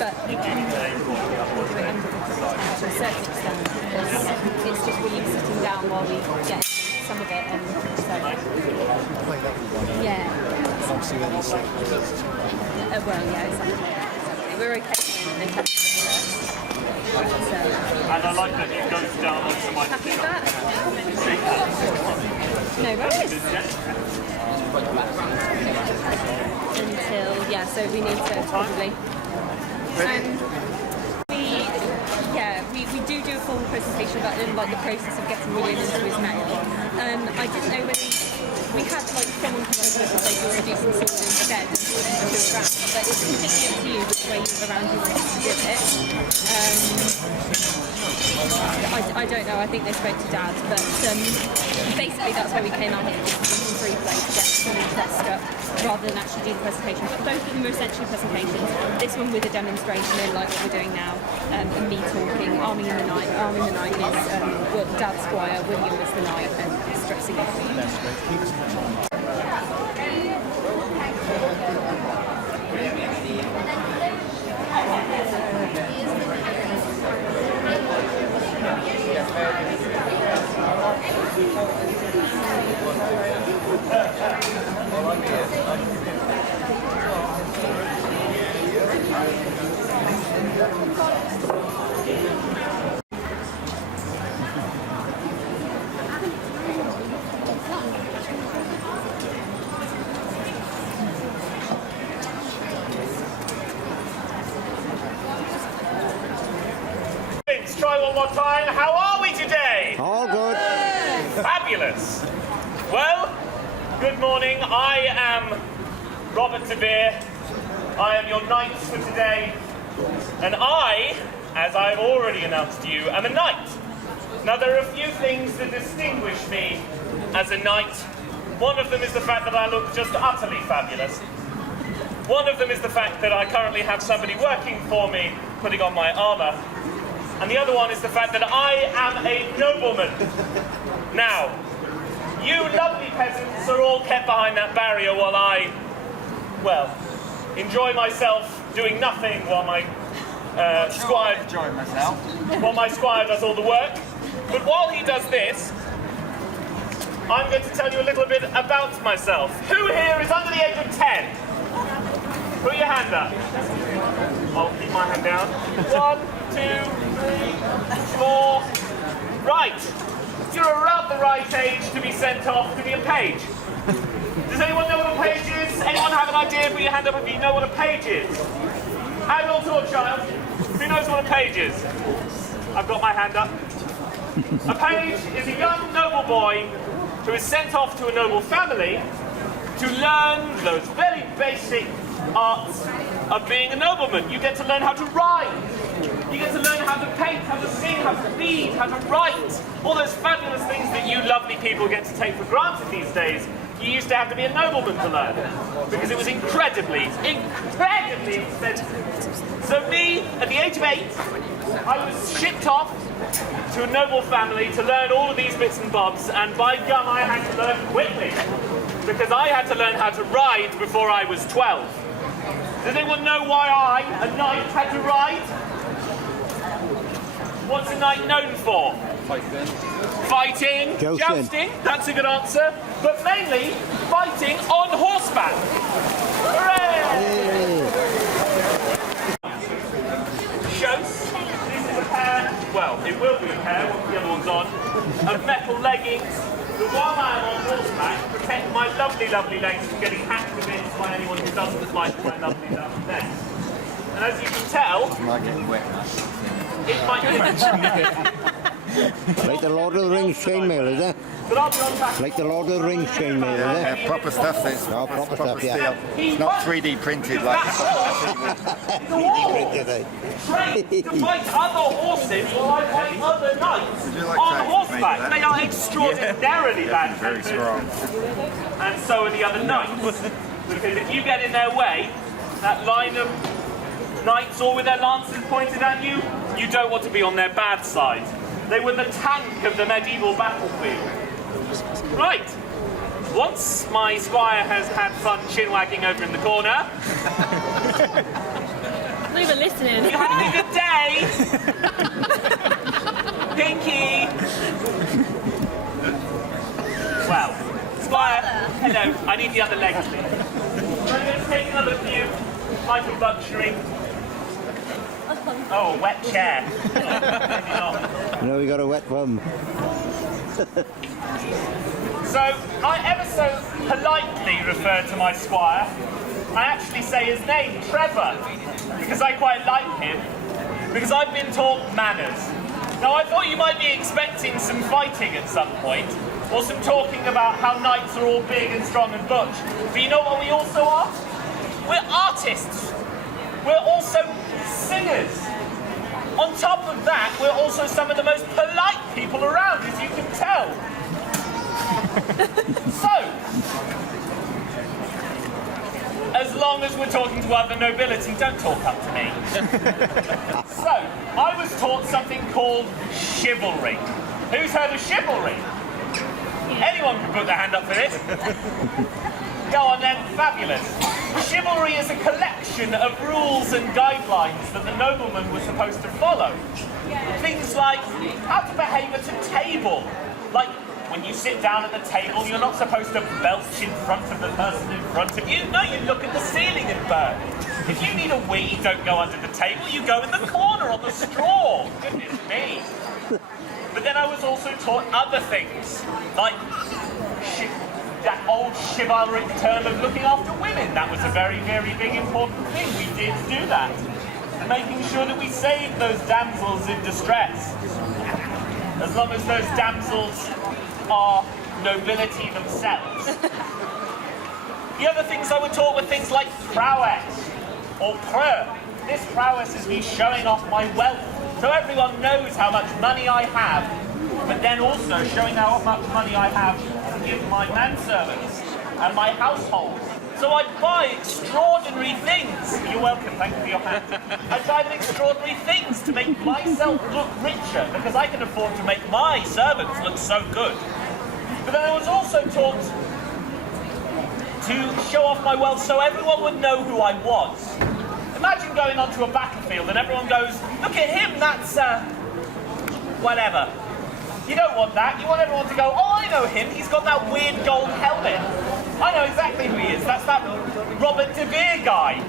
but again, we'll do it under the to a certain extent because it's just really sitting down while we get some of it, and so yeah. Well, yeah, exactly. We're okay. And I like that it goes down onto my happy with that? No worries. Until, yeah, so we need to probably. We do a full presentation about like the process of getting William into his mail. I didn't know whether we had like someone come over and say we'll do some sort of instead and do around, but it's completely up to you which way around you want to do it. I don't know, I think they spoke to Dad, but basically that's where we came out here, just free play to get something dressed up rather than actually do the presentation. But both of them are essentially presentations. This one with a demonstration in like what we're doing now, and me talking, arming in the night. Arming the night is Dad Squire, William is the knight, and stressing it. Let's try one more time. How are we today? All good. Fabulous. Well, good morning. I am Robert de Beer. I am your knight for today. And I, as I've already announced to you, am a knight. Now, there are a few things that distinguish me as a knight. One of them is the fact that I look just utterly fabulous. One of them is the fact that I currently have somebody working for me, putting on my armour. And the other one is the fact that I am a nobleman. Now, you lovely peasants are all kept behind that barrier while I, well, enjoy myself doing nothing while my squire does all the work. But while he does this, I'm going to tell you a little bit about myself. Who here is under the age of 10? Put your hand up. I'll keep my hand down. 1, 2, 3, 4. Right. You're around the right age to be sent off to be a page. Does anyone know what a page is? Anyone have an idea? Put your hand up if you know what a page is. Adult or child? Who knows what a page is? I've got my hand up. A page is a young noble boy who is sent off to a noble family to learn those very basic arts of being a nobleman. You get to learn how to ride. You get to learn how to paint, how to sing, how to read, how to write. All those fabulous things that you lovely people get to take for granted these days. You used to have to be a nobleman to learn because it was incredibly expensive. So me, at the age of 8, I was shipped off to a noble family to learn all of these bits and bobs, and by gum I had to learn quickly because I had to learn how to ride before I was 12. Does anyone know why I, a knight, had to ride? What's a knight known for? Fighting, jousting, that's a good answer, but mainly fighting on horseback. Hooray! Jousts, this is a pair, well, it will be a pair once the other one's on, of metal leggings that while I am on horseback protect my lovely, lovely legs from getting hacked to bits by anyone who doesn't like my lovely, lovely legs. And as you can tell, It's not getting wet. it might be Like the Lord of the Rings chainmail, is it? but I'll be on back. Like the Lord of the Rings chainmail, is it? Yeah, proper stuff. This Oh, proper stuff, yeah. It's not 3D printed like. The wall trained to fight other horses while I fight other knights you like on tracks horseback. made of that? They are extraordinarily bad. Very strong. And so are the other knights. Because if you get in their way, that line of knights all with their lances pointed at you, you don't want to be on their bad side. They were the tank of the medieval battlefield. Right. Once my squire has had fun chin-wagging over in the corner, not even listening. You having a good day? Pinky. Well, Squire, hello. I need the other leg, please. I'm going to take another view. Michael luxury. Oh, a wet chair. Maybe not. No, we got a wet bum. So, I ever so politely refer to my squire. I actually say his name, Trevor, because I quite like him, because I've been taught manners. Now, I thought you might be expecting some fighting at some point, or some talking about how knights are all big and strong and butch. But you know what we also are? We're artists. We're also singers. On top of that, we're also some of the most polite people around, as you can tell. So, as long as we're talking to other nobility, don't talk up to me. So, I was taught something called chivalry. Who's heard of chivalry? Anyone can put their hand up for this. Go on then, fabulous. Chivalry is a collection of rules and guidelines that the nobleman was supposed to follow. Things like how to behave at a table. Like, when you sit down at the table, you're not supposed to belch in front of the person in front of you. No, you look at the ceiling and burn. If you need a wee, don't go under the table, you go in the corner on the straw. Goodness me. But then I was also taught other things, like that old chivalric term of looking after women. That was a very, very big important thing. We did do that. Making sure that we saved those damsels in distress. As long as those damsels are nobility themselves. The other things I were taught were things like prowess, or preux. This prowess is me showing off my wealth, so everyone knows how much money I have, but then also showing how much money I have to give my manservants and my household. So I buy extraordinary things. You're welcome, thank you for your hand. I buy extraordinary things to make myself look richer, because I can afford to make my servants look so good. But then I was also taught to show off my wealth so everyone would know who I was. Imagine going onto a battlefield and everyone goes, look at him, that's, whatever. You don't want that. You want everyone to go, oh, I know him. He's got that weird gold helmet. I know exactly who he is. That's that Robert De Vere guy.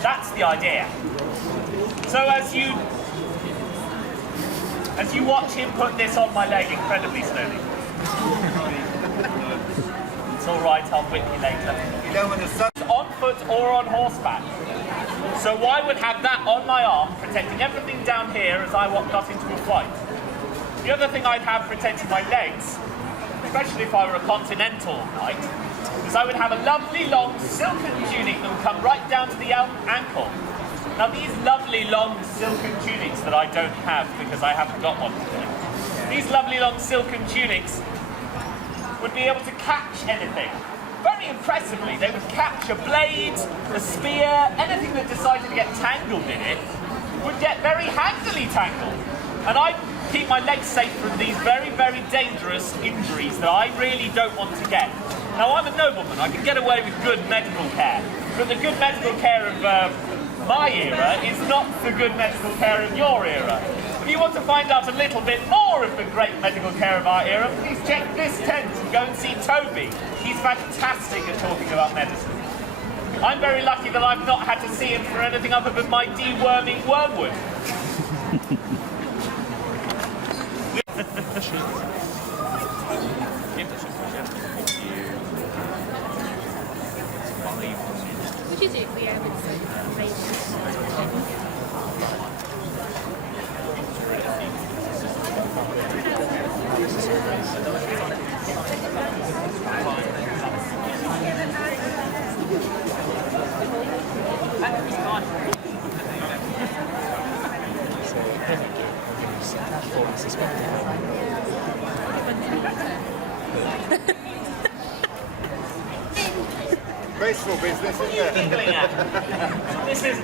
That's the idea. So as you watch him put this on my leg incredibly slowly. It's all right, I'll whip you later. You know when the sun... On foot or on horseback. So I would have that on my arm, protecting everything down here as I got into a fight. The other thing I'd have protecting my legs, especially if I were a continental knight, is I would have a lovely long silken tunic that would come right down to the ankle. Now these lovely long silken tunics that I don't have because I haven't got one today, these lovely long silken tunics would be able to catch anything. Very impressively, they would catch a blade, a spear, anything that decided to get tangled in it would get very handily tangled. And I'd keep my legs safe from these very, very dangerous injuries that I really don't want to get. Now I'm a nobleman, I can get away with good medical care, but the good medical care of my era is not the good medical care of your era. If you want to find out a little bit more of the great medical care of our era, please check this tent and go and see Toby. He's fantastic at talking about medicine. I'm very lucky that I've not had to see him for anything other than my deworming wormwood. Would you do it for your own Graceful business, What are isn't you it? giggling at? This is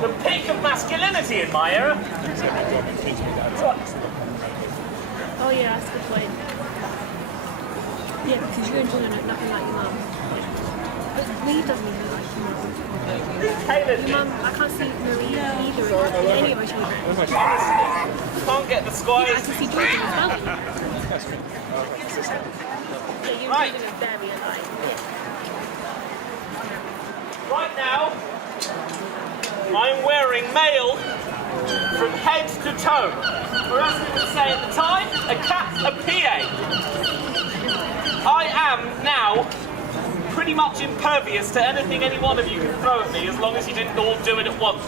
the peak of masculinity in my era. Oh yeah, that's a good point. Yeah, because you're enjoying it, nothing like your mum. Lee doesn't even like Caleb, Mum, I can't see Marie either in any of my children. can't get the I squires. can see Jordan as well. Yeah, you're Right. living a very alive. Right now, I'm wearing mail from head to toe. Or as we would say at the time, a cat, a PA. I am now pretty much impervious to anything any one of you can throw at me as long as you didn't all do it at once.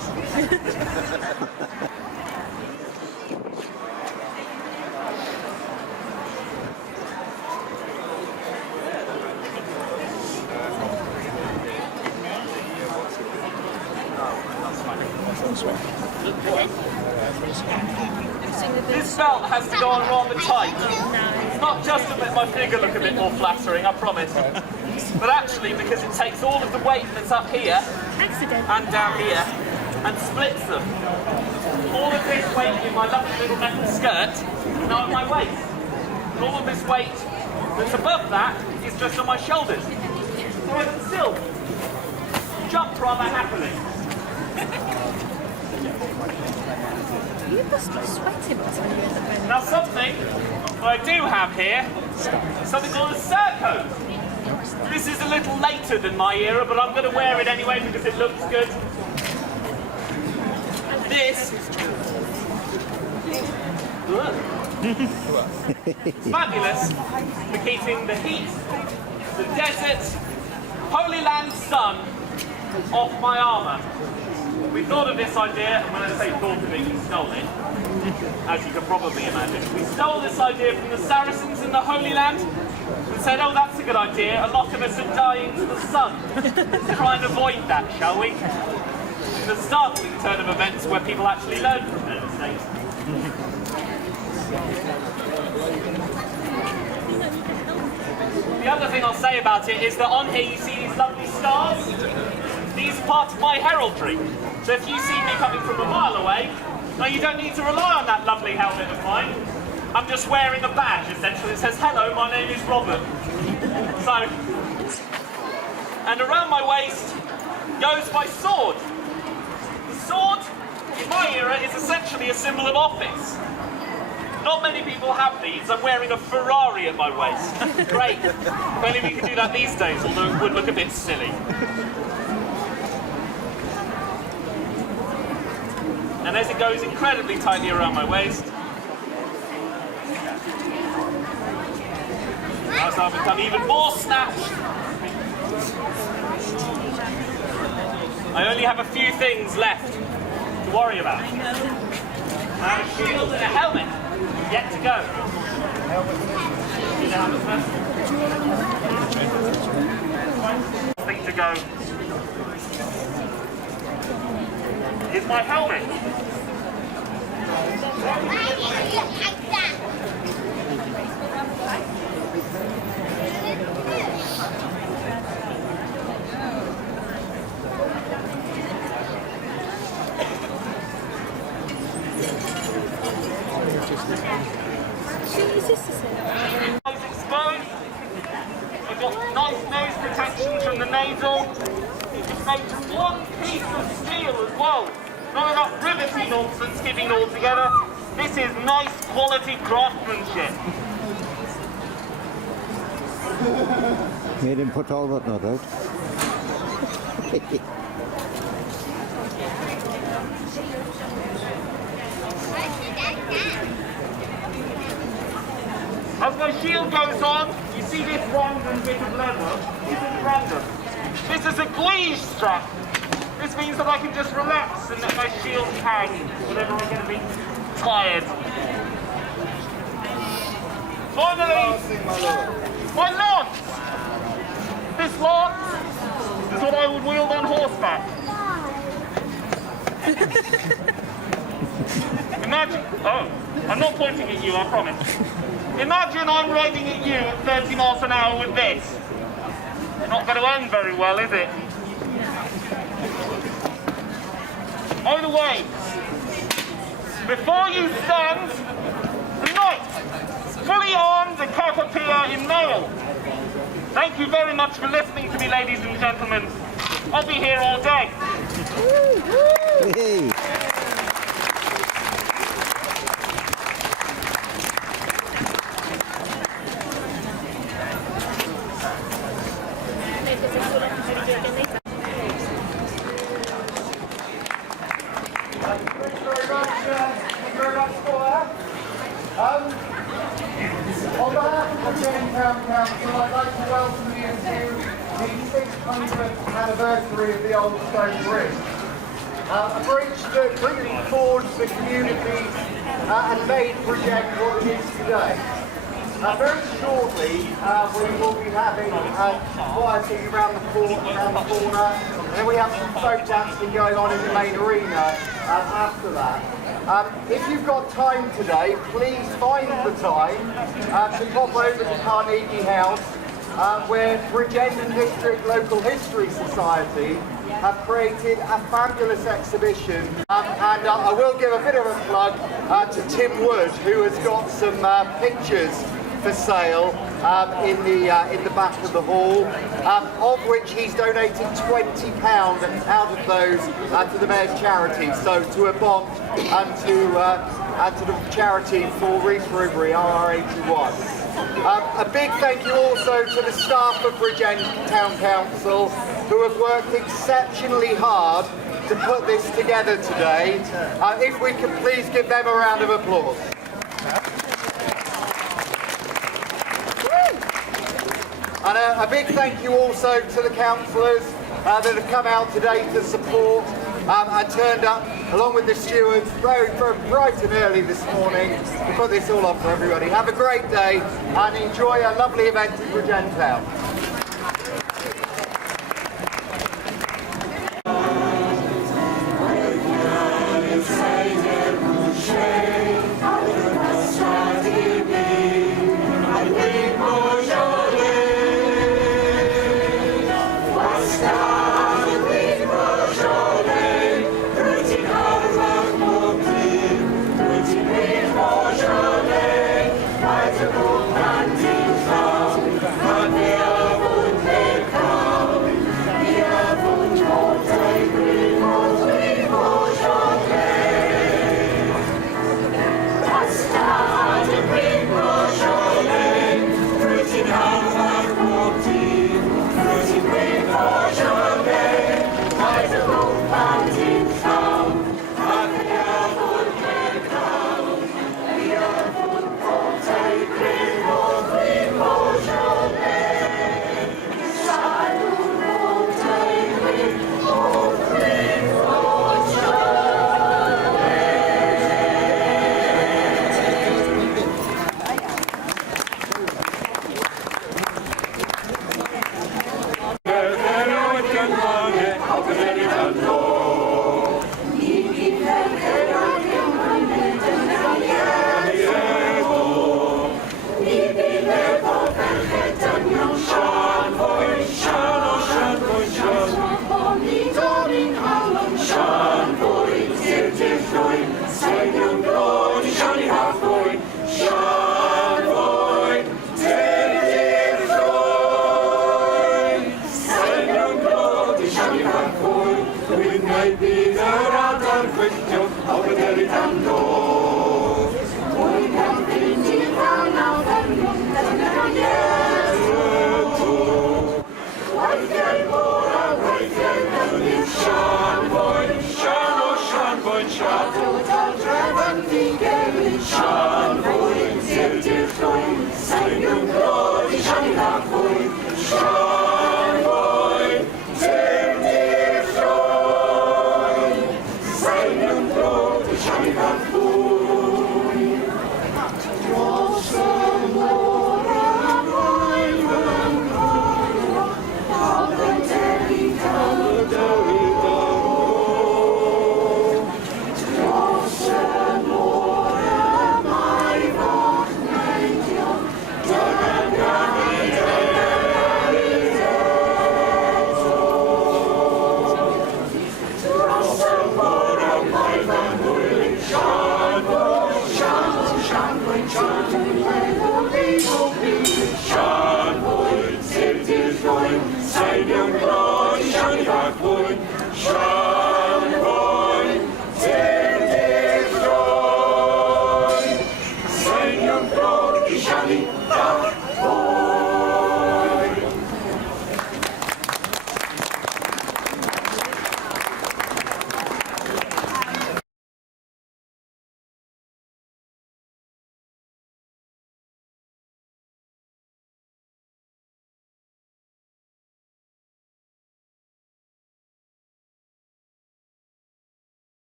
This belt has to go on rather tight. Not just to make my figure look a bit more flattering, I promise. But actually because it takes all of the weight that's up here Accident. and down here and splits them. All of this weight in my lovely little metal skirt is now at my waist. And all of this weight that's above that is just on my shoulders. So I can still jump rather happily. You must be sweating by the time you're in the bed. Now something I do have here is something called a surcoat. This is a little later than my era, but I'm going to wear it anyway because it looks good. This fabulous for keeping the heat, the desert, Holy Land sun off my armour. We thought of this idea, and when I say thought of it, we stole it, as you can probably imagine. We stole this idea from the Saracens in the Holy Land and said, oh, that's a good idea. A lot of us are dying to the sun. Let's try and avoid that, shall we? The startling turn of events where people actually learn from their mistakes. The other thing I'll say about it is that on here you see these lovely stars. These are part of my heraldry. So if you see me coming from a mile away, now you don't need to rely on that lovely helmet of mine. I'm just wearing a badge, essentially. It says, hello, my name is Robert. So, and around my waist goes my sword. The sword, in my era, is essentially a symbol of office. Not many people have these. I'm wearing a Ferrari at my waist. Great. If only we could do that these days, although it would look a bit silly. And as it goes incredibly tightly around my waist, as I've become even more snatched, I only have a few things left to worry about. A shield and a helmet, yet to go. Thing to go is my helmet. Nose exposed. I've got nice nose protection from the nasal. It's made to one piece of steel as well. None of that riveting nonsense giving all together. This is nice quality craftsmanship. Made him put all that not out. As my shield goes on, you see this random bit of leather. This is random. This is a guige strap. This means that I can just relax and let my shield hang whenever I'm going to be tired. Finally, my lance! This lance is what I would wield on horseback. Imagine, oh, I'm not pointing at you, I promise. Imagine I'm riding at you at 30 miles an hour with this. Not going to end very well, is it? By the way, before you stand, the knight, fully armed and cap appear in mail. Thank you very much for listening to me, ladies and gentlemen. I'll be here all day. Hey. On behalf of the Bridgend Town Council, I'd like to welcome you to the 600th anniversary of the Old Stone Bridge. A bridge that really forged the community and made Bridgend what it is today. Very shortly, we will be having quieting around the corner, and then we have some folk dancing going on in the main arena after that. If you've got time today, please find the time to pop over to Carnegie House, where Bridgend and District Local History Society have created a fabulous exhibition. And I will give a bit of a plug to Tim Wood, who has got some pictures for sale in the back of the hall, of which he's donated £20 out of those to the Mayor's charity, so to a bond and to the charity for Reese Rubery, RR81. A big thank you also to the staff of Bridgend Town Council, who have worked exceptionally hard to put this together today. If we can please give them a round of applause. And a big thank you also to the councillors that have come out today to support and turned up, along with the stewards, very bright and early this morning to put this all on for everybody. Have a great day and enjoy a lovely event in Bridgend Town. Shiny